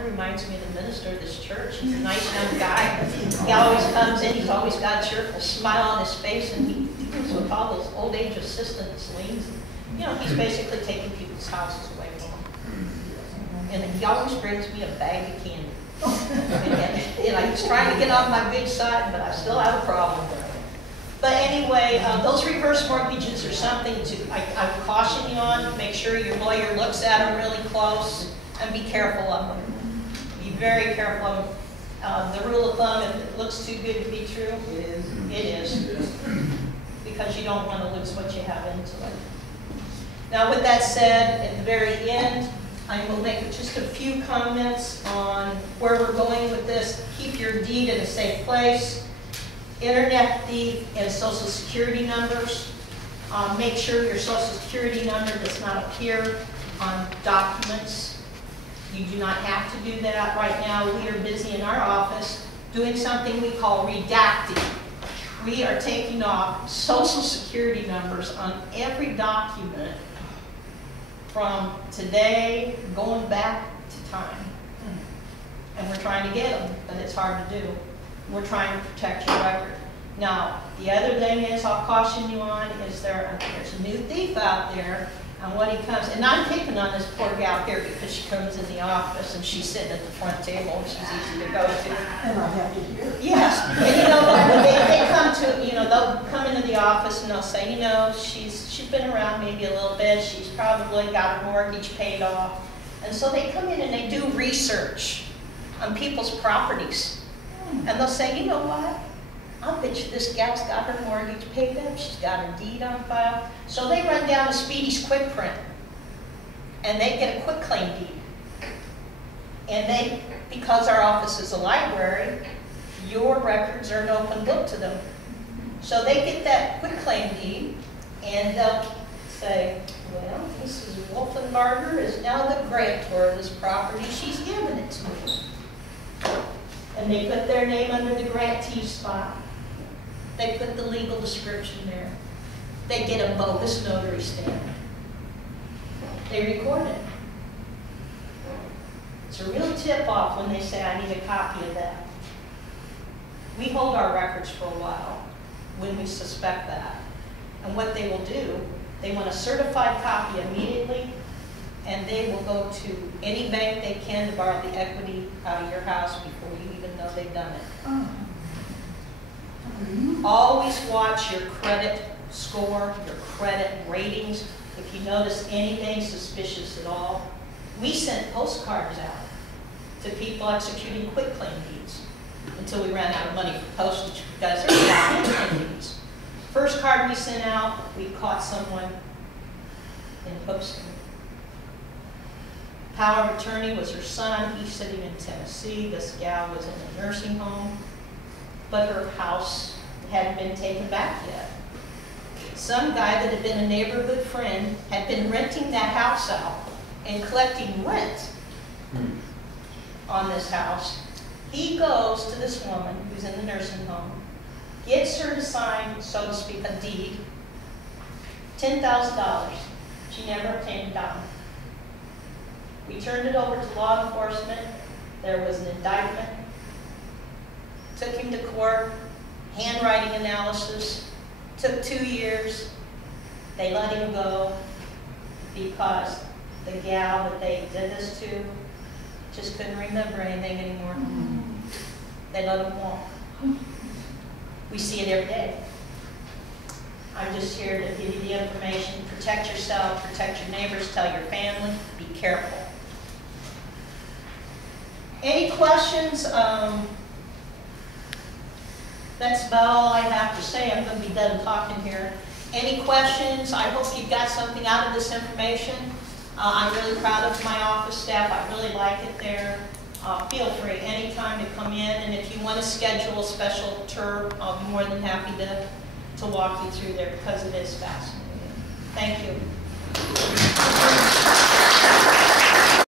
of reminds me of the minister of this church. He's a nice young guy. He always comes in, he's always got a cheerful smile on his face, and he deals with all those old age assistance liens. You know, he's basically taking people's houses away from them. And he always brings me a bag of candy. And, you know, he's trying to get on my good side, but I still have a problem with it. But anyway, those reverse mortgages are something I caution you on. Make sure your lawyer looks at them really close and be careful of them. Be very careful of them. The rule of thumb, if it looks too good to be true, it is. Because you don't want to lose what you have into it. Now with that said, at the very end, I will make just a few comments on where we're going with this. Keep your deed in a safe place. Internet deed and social security numbers. Make sure your social security number does not appear on documents. You do not have to do that right now. We are busy in our office doing something we call redacting. We are taking off social security numbers on every document from today going back to time. And we're trying to get them, but it's hard to do. We're trying to protect your record. Now, the other thing is, I'll caution you on, is there's a new thief out there, and when he comes, and I'm picking on this poor gal here because she comes in the office and she's sitting at the front table and she's easy to go to. And I have to hear. Yes, and you know what, they come to, you know, they'll come into the office and they'll say, you know, she's been around maybe a little bit, she's probably got her mortgage paid off. And so they come in and they do research on people's properties. And they'll say, you know what? I'll bet you this gal's got her mortgage paid up. She's got her deed on file. So they run down to Speedy's Quick Print, and they get a quitclaim deed. And because our office is a library, your records are an open book to them. So they get that quitclaim deed, and they'll say, well, Mrs. Wolfenbarger is now the grantor of this property. She's given it to me. And they put their name under the grantee spot. They put the legal description there. They get a bogus notary stamp. They record it. It's a real tip-off when they say, I need a copy of that. We hold our records for a while when we suspect that. And what they will do, they want a certified copy immediately, and they will go to any bank they can to borrow the equity out of your house before you even know they've done it. Always watch your credit score, your credit ratings. If you notice anything suspicious at all, we sent postcards out to people executing quitclaim deeds until we ran out of money for postage because there's a lot of quitclaim deeds. First card we sent out, we caught someone in posting. Power of attorney was her son. He's sitting in Tennessee. This gal was in a nursing home, but her house hadn't been taken back yet. Some guy that had been a neighborhood friend had been renting that house out and collecting rent on this house. He goes to this woman who's in the nursing home, gets her to sign, so to speak, a deed, $10,000. She never obtained a dime. We turned it over to law enforcement. There was an indictment. Took him to court, handwriting analysis. Took 2 years. They let him go because the gal that they did this to just couldn't remember anything anymore. They let him walk. We see it every day. I'm just here to give you the information. Protect yourself, protect your neighbors, tell your family, be careful. Any questions? That's about all I have to say. I'm going to be done talking here. Any questions? I hope you got something out of this information. I'm really proud of my office staff. I really like it there. Feel free anytime to come in, and if you want to schedule a special tour, I'll be more than happy to walk you through there because it is fascinating. Thank you.